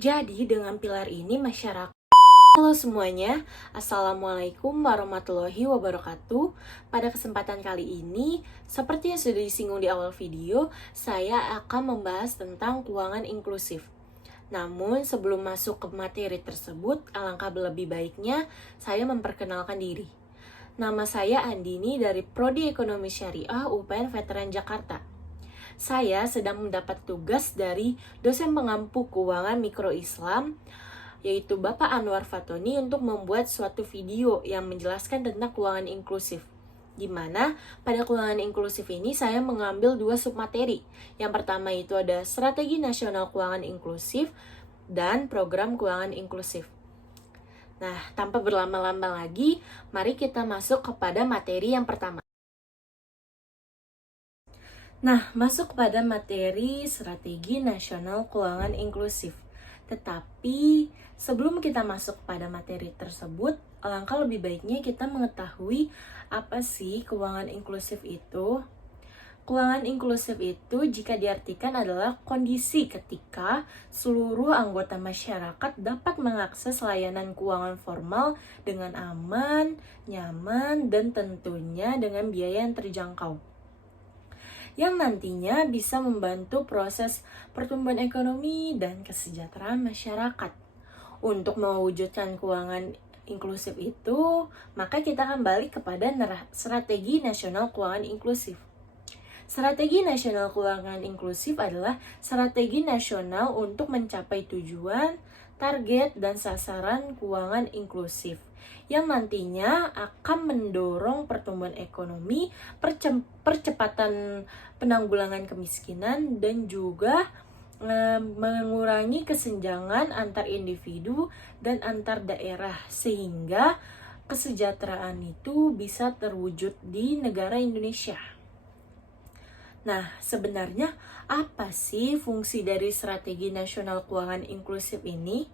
Jadi dengan pilar ini masyarakat. Halo semuanya, Assalamualaikum warahmatullahi wabarakatuh. Pada kesempatan kali ini, seperti yang sudah disinggung di awal video, saya akan membahas tentang keuangan inklusif. Namun sebelum masuk ke materi tersebut, alangkah lebih baiknya saya memperkenalkan diri. Nama saya Andini dari Prodi Ekonomi Syariah UPN Veteran Jakarta. Saya sedang mendapat tugas dari dosen pengampu keuangan mikro Islam, yaitu Bapak Anwar Fatoni, untuk membuat suatu video yang menjelaskan tentang keuangan inklusif. Di mana pada keuangan inklusif ini saya mengambil dua submateri. Yang pertama itu ada Strategi Nasional Keuangan Inklusif dan Program Keuangan Inklusif. Nah, tanpa berlama-lama lagi, mari kita masuk kepada materi yang pertama. Nah, masuk kepada materi Strategi Nasional Keuangan Inklusif. Tetapi, sebelum kita masuk pada materi tersebut, alangkah lebih baiknya kita mengetahui apa sih keuangan inklusif itu. Keuangan inklusif itu jika diartikan adalah kondisi ketika seluruh anggota masyarakat dapat mengakses layanan keuangan formal dengan aman, nyaman, dan tentunya dengan biaya yang terjangkau, yang nantinya bisa membantu proses pertumbuhan ekonomi dan kesejahteraan masyarakat. Untuk mewujudkan keuangan inklusif itu, maka kita akan balik kepada Strategi Nasional Keuangan Inklusif. Strategi Nasional Keuangan Inklusif adalah strategi nasional untuk mencapai tujuan, target, dan sasaran keuangan inklusif yang nantinya akan mendorong pertumbuhan ekonomi, percepatan penanggulangan kemiskinan, dan juga mengurangi kesenjangan antar individu dan antar daerah, sehingga kesejahteraan itu bisa terwujud di negara Indonesia. Nah, sebenarnya apa sih fungsi dari Strategi Nasional Keuangan Inklusif ini?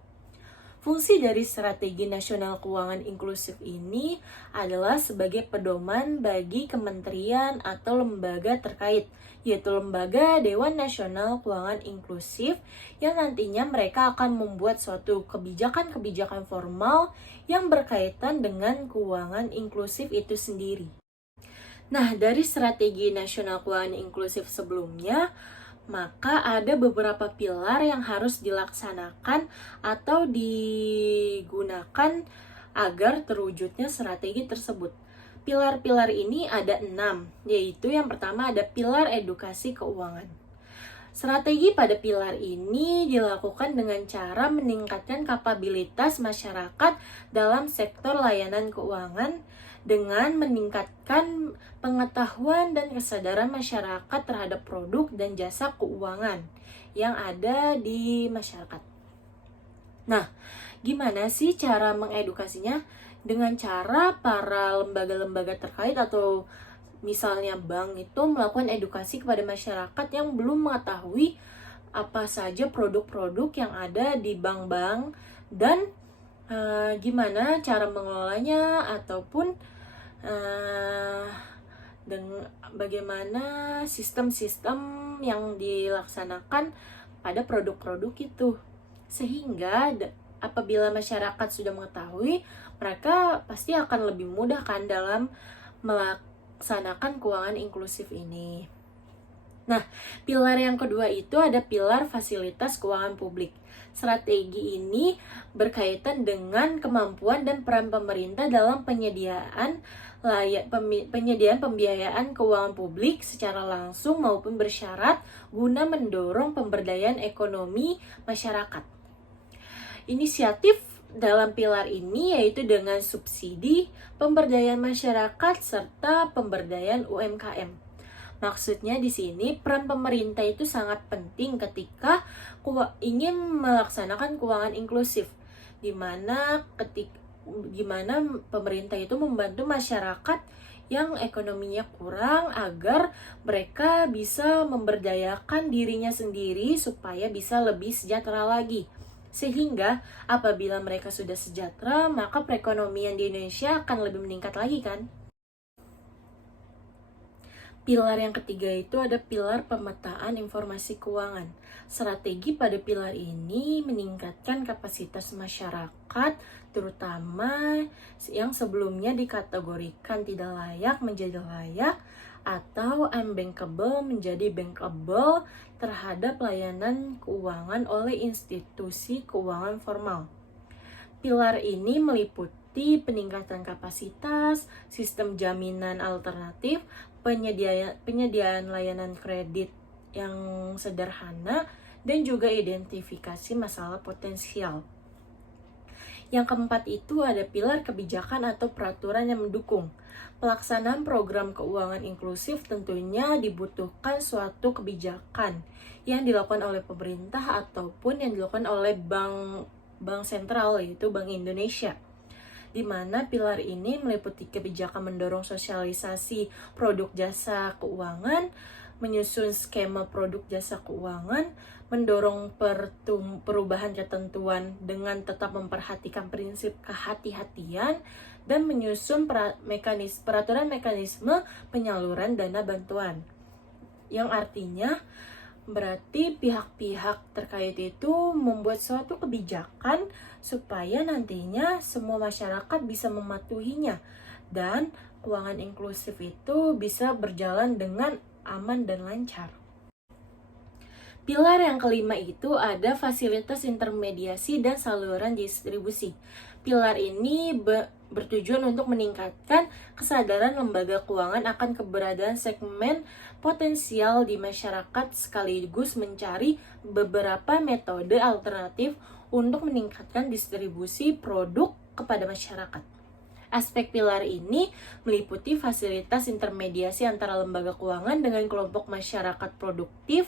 Fungsi dari Strategi Nasional Keuangan Inklusif ini adalah sebagai pedoman bagi kementerian atau lembaga terkait, yaitu Lembaga Dewan Nasional Keuangan Inklusif, yang nantinya mereka akan membuat suatu kebijakan-kebijakan formal yang berkaitan dengan keuangan inklusif itu sendiri. Nah, dari Strategi Nasional Keuangan Inklusif sebelumnya, maka ada beberapa pilar yang harus dilaksanakan atau digunakan agar terwujudnya strategi tersebut. Pilar-pilar ini ada 6, yaitu yang pertama ada pilar edukasi keuangan. Strategi pada pilar ini dilakukan dengan cara meningkatkan kapabilitas masyarakat dalam sektor layanan keuangan dengan meningkatkan pengetahuan dan kesadaran masyarakat terhadap produk dan jasa keuangan yang ada di masyarakat. Nah, gimana sih cara mengedukasinya? Dengan cara para lembaga-lembaga terkait atau misalnya bank itu melakukan edukasi kepada masyarakat yang belum mengetahui apa saja produk-produk yang ada di bank-bank dan gimana cara mengelolanya ataupun dan bagaimana sistem-sistem yang dilaksanakan pada produk-produk itu, sehingga apabila masyarakat sudah mengetahui, mereka pasti akan lebih mudah kan dalam melaksanakan keuangan inklusif ini. Nah, pilar yang kedua itu ada pilar fasilitas keuangan publik. Strategi ini berkaitan dengan kemampuan dan peran pemerintah dalam penyediaan pembiayaan keuangan publik secara langsung maupun bersyarat guna mendorong pemberdayaan ekonomi masyarakat. Inisiatif dalam pilar ini yaitu dengan subsidi, pemberdayaan masyarakat, serta pemberdayaan UMKM. Maksudnya di sini peran pemerintah itu sangat penting ketika ingin melaksanakan keuangan inklusif, di mana pemerintah itu membantu masyarakat yang ekonominya kurang agar mereka bisa memberdayakan dirinya sendiri supaya bisa lebih sejahtera lagi. Sehingga apabila mereka sudah sejahtera, maka perekonomian di Indonesia akan lebih meningkat lagi kan? Pilar yang ketiga itu ada pilar pemetaan informasi keuangan. Strategi pada pilar ini meningkatkan kapasitas masyarakat, terutama yang sebelumnya dikategorikan tidak layak menjadi layak atau unbankable menjadi bankable terhadap layanan keuangan oleh institusi keuangan formal. Pilar ini meliputi peningkatan kapasitas, sistem jaminan alternatif, penyediaan layanan kredit yang sederhana, dan juga identifikasi masalah potensial. Yang keempat itu ada pilar kebijakan atau peraturan yang mendukung. Pelaksanaan program keuangan inklusif tentunya dibutuhkan suatu kebijakan yang dilakukan oleh pemerintah ataupun yang dilakukan oleh bank sentral, yaitu Bank Indonesia, di mana pilar ini meliputi kebijakan mendorong sosialisasi produk jasa keuangan, menyusun skema produk jasa keuangan, mendorong perubahan ketentuan dengan tetap memperhatikan prinsip kehati-hatian, dan menyusun peraturan mekanisme penyaluran dana bantuan. Yang artinya berarti pihak-pihak terkait itu membuat suatu kebijakan supaya nantinya semua masyarakat bisa mematuhinya dan keuangan inklusif itu bisa berjalan dengan aman dan lancar. Pilar yang kelima itu ada fasilitas intermediasi dan saluran distribusi. Pilar ini bertujuan untuk meningkatkan kesadaran lembaga keuangan akan keberadaan segmen potensial di masyarakat sekaligus mencari beberapa metode alternatif untuk meningkatkan distribusi produk kepada masyarakat. Aspek pilar ini meliputi fasilitas intermediasi antara lembaga keuangan dengan kelompok masyarakat produktif,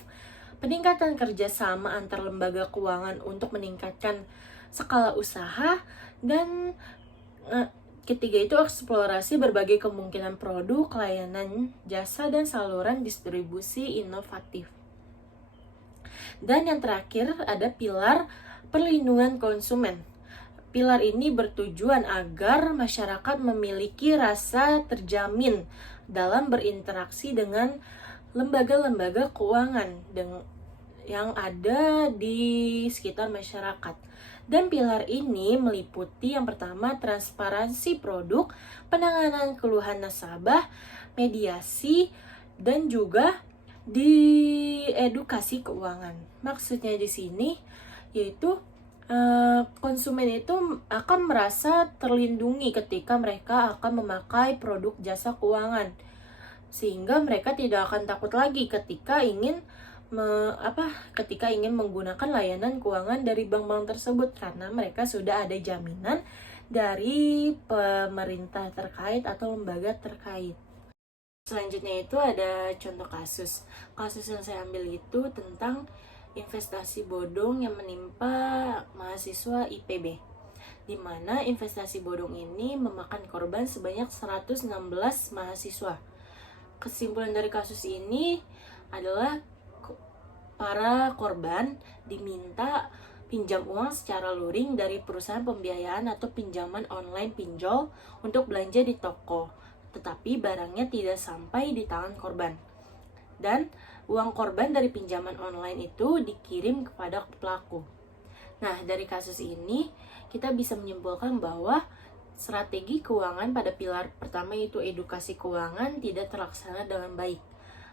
peningkatan kerjasama antar lembaga keuangan untuk meningkatkan skala usaha, dan ketiga itu eksplorasi berbagai kemungkinan produk, layanan, jasa, dan saluran distribusi inovatif. Dan yang terakhir ada pilar perlindungan konsumen. Pilar ini bertujuan agar masyarakat memiliki rasa terjamin dalam berinteraksi dengan lembaga-lembaga keuangan yang ada di sekitar masyarakat. Dan pilar ini meliputi yang pertama transparansi produk, penanganan keluhan nasabah, mediasi, dan juga di edukasi keuangan. Maksudnya di sini yaitu konsumen itu akan merasa terlindungi ketika mereka akan memakai produk jasa keuangan, sehingga mereka tidak akan takut lagi ketika ingin menggunakan layanan keuangan dari bank-bank tersebut karena mereka sudah ada jaminan dari pemerintah terkait atau lembaga terkait. Selanjutnya itu ada contoh kasus. Kasus yang saya ambil itu tentang investasi bodong yang menimpa mahasiswa IPB, di mana investasi bodong ini memakan korban sebanyak 116 mahasiswa. Kesimpulan dari kasus ini adalah para korban diminta pinjam uang secara luring dari perusahaan pembiayaan atau pinjaman online pinjol untuk belanja di toko, tetapi barangnya tidak sampai di tangan korban. Dan uang korban dari pinjaman online itu dikirim kepada pelaku. Nah, dari kasus ini kita bisa menyimpulkan bahwa strategi keuangan pada pilar pertama yaitu edukasi keuangan tidak terlaksana dengan baik.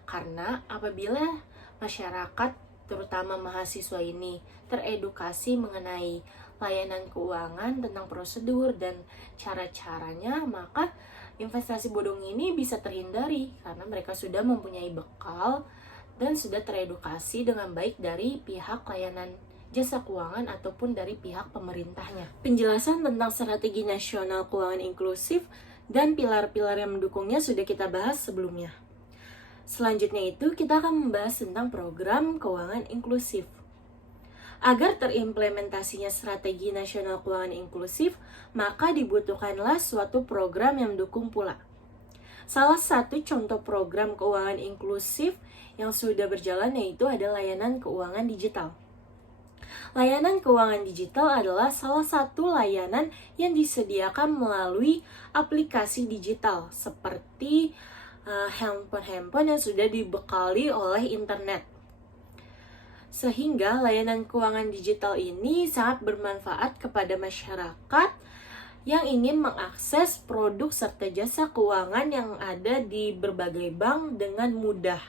Karena apabila masyarakat, terutama mahasiswa ini, teredukasi mengenai layanan keuangan tentang prosedur dan cara-caranya, maka investasi bodong ini bisa terhindari karena mereka sudah mempunyai bekal dan sudah teredukasi dengan baik dari pihak layanan jasa keuangan ataupun dari pihak pemerintahnya. Penjelasan tentang strategi nasional keuangan inklusif dan pilar-pilar yang mendukungnya sudah kita bahas sebelumnya. Selanjutnya itu kita akan membahas tentang program keuangan inklusif. Agar terimplementasinya strategi nasional keuangan inklusif, maka dibutuhkanlah suatu program yang mendukung pula. Salah satu contoh program keuangan inklusif yang sudah berjalan yaitu ada layanan keuangan digital. Layanan keuangan digital adalah salah satu layanan yang disediakan melalui aplikasi digital seperti handphone-handphone yang sudah dibekali oleh internet. Sehingga layanan keuangan digital ini sangat bermanfaat kepada masyarakat yang ingin mengakses produk serta jasa keuangan yang ada di berbagai bank dengan mudah.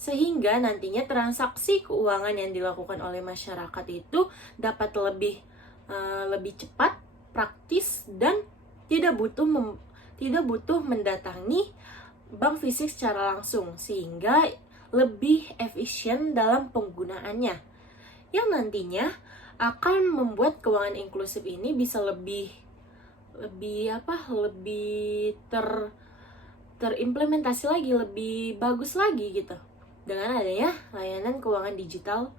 Sehingga nantinya transaksi keuangan yang dilakukan oleh masyarakat itu dapat lebih cepat, praktis, dan tidak butuh mendatangi bank fisik secara langsung, sehingga lebih efisien dalam penggunaannya, yang nantinya akan membuat keuangan inklusif ini bisa lebih terimplementasi lagi, lebih bagus lagi gitu dengan adanya layanan keuangan digital.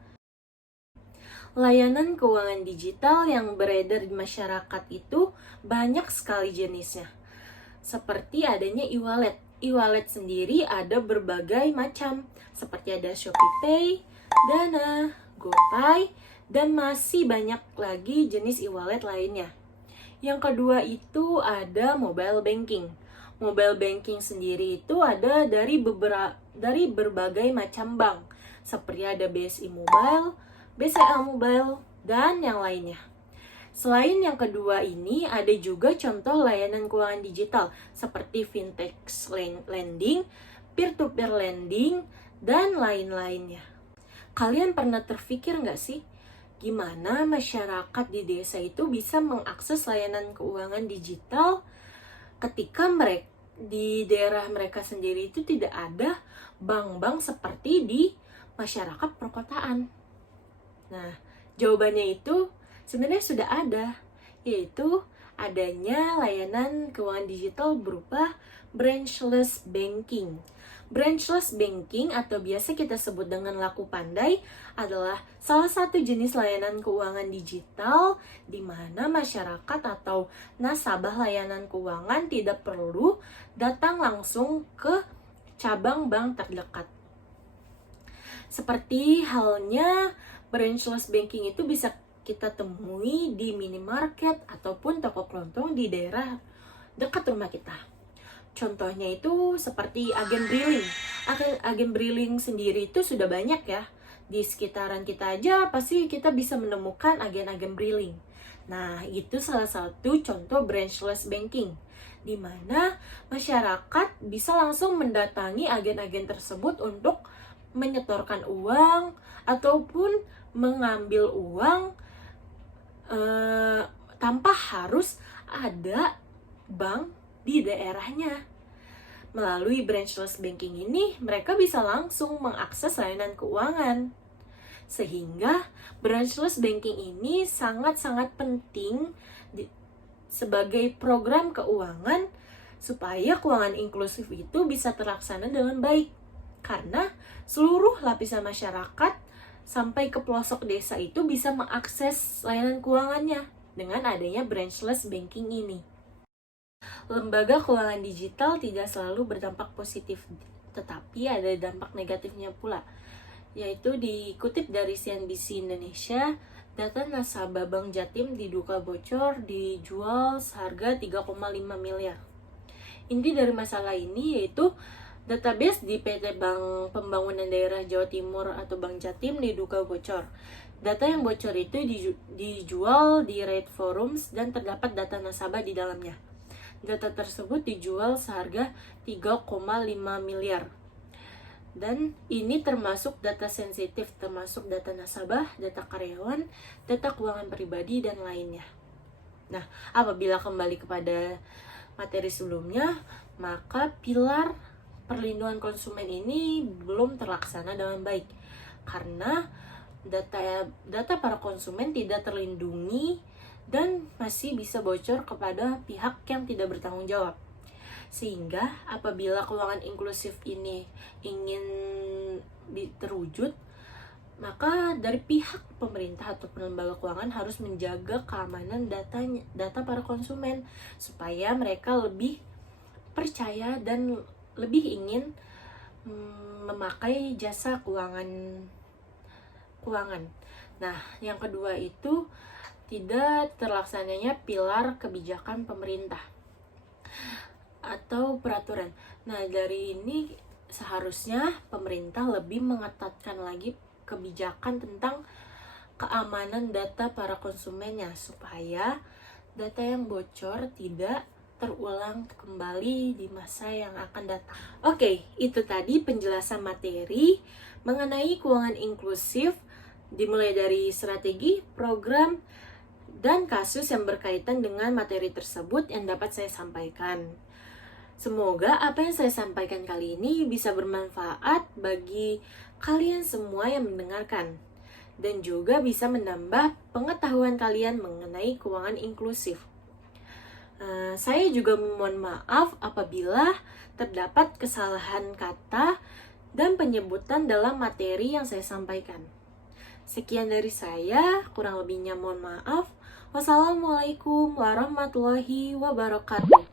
Layanan keuangan digital yang beredar di masyarakat itu banyak sekali jenisnya. Seperti adanya e-wallet. E-wallet sendiri ada berbagai macam, seperti ada ShopeePay, Dana, GoPay, dan masih banyak lagi jenis e-wallet lainnya. Yang kedua itu ada mobile banking. Mobile banking sendiri itu ada dari berbagai macam bank, seperti ada BSI Mobile, BCA Mobile, dan yang lainnya. Selain yang kedua ini, ada juga contoh layanan keuangan digital seperti fintech lending, peer-to-peer lending, dan lain-lainnya. Kalian pernah terpikir nggak sih, gimana masyarakat di desa itu bisa mengakses layanan keuangan digital ketika di daerah mereka sendiri itu tidak ada bank-bank seperti di masyarakat perkotaan? Nah, jawabannya itu sebenarnya sudah ada, yaitu adanya layanan keuangan digital berupa branchless banking. Branchless banking atau biasa kita sebut dengan laku pandai adalah salah satu jenis layanan keuangan digital di mana masyarakat atau nasabah layanan keuangan tidak perlu datang langsung ke cabang bank terdekat. Seperti halnya branchless banking itu bisa kita temui di minimarket ataupun toko kelontong di daerah dekat rumah kita. Contohnya itu seperti agen briling. Agen briling sendiri itu sudah banyak ya. Di sekitaran kita aja pasti kita bisa menemukan agen-agen briling. Nah, itu salah satu contoh branchless banking, di mana masyarakat bisa langsung mendatangi agen-agen tersebut untuk menyetorkan uang ataupun mengambil uang tanpa harus ada bank di daerahnya. Melalui branchless banking ini, mereka bisa langsung mengakses layanan keuangan. Sehingga branchless banking ini sangat-sangat penting sebagai program keuangan supaya keuangan inklusif itu bisa terlaksana dengan baik. Karena seluruh lapisan masyarakat sampai ke pelosok desa itu bisa mengakses layanan keuangannya dengan adanya branchless banking ini. Lembaga keuangan digital tidak selalu berdampak positif, tetapi ada dampak negatifnya pula, yaitu dikutip dari CNBC Indonesia, data nasabah Bank Jatim diduga bocor dijual seharga 3,5 miliar. Inti dari masalah ini yaitu database di PT Bank Pembangunan Daerah Jawa Timur atau Bank Jatim diduga bocor. Data yang bocor itu dijual di Rate Forums dan terdapat data nasabah di dalamnya. Data tersebut dijual seharga 3,5 miliar. Dan ini termasuk data sensitif, termasuk data nasabah, data karyawan, data keuangan pribadi, dan lainnya. Nah, apabila kembali kepada materi sebelumnya, maka pilar perlindungan konsumen ini belum terlaksana dengan baik karena data para konsumen tidak terlindungi dan masih bisa bocor kepada pihak yang tidak bertanggung jawab. Sehingga apabila keuangan inklusif ini ingin terwujud, maka dari pihak pemerintah atau lembaga keuangan harus menjaga keamanan data para konsumen supaya mereka lebih percaya dan lebih ingin memakai jasa keuangan. Nah, yang kedua itu tidak terlaksananya pilar kebijakan pemerintah. atau peraturan. Nah, dari ini seharusnya pemerintah lebih mengetatkan lagi kebijakan tentang keamanan data para konsumennya supaya data yang bocor tidak terulang kembali di masa yang akan datang. Oke, itu tadi penjelasan materi mengenai keuangan inklusif, dimulai dari strategi, program, dan kasus yang berkaitan dengan materi tersebut yang dapat saya sampaikan. Semoga apa yang saya sampaikan kali ini bisa bermanfaat bagi kalian semua yang mendengarkan, dan juga bisa menambah pengetahuan kalian mengenai keuangan inklusif. Saya juga memohon maaf apabila terdapat kesalahan kata dan penyebutan dalam materi yang saya sampaikan. Sekian dari saya, kurang lebihnya mohon maaf. Wassalamualaikum warahmatullahi wabarakatuh.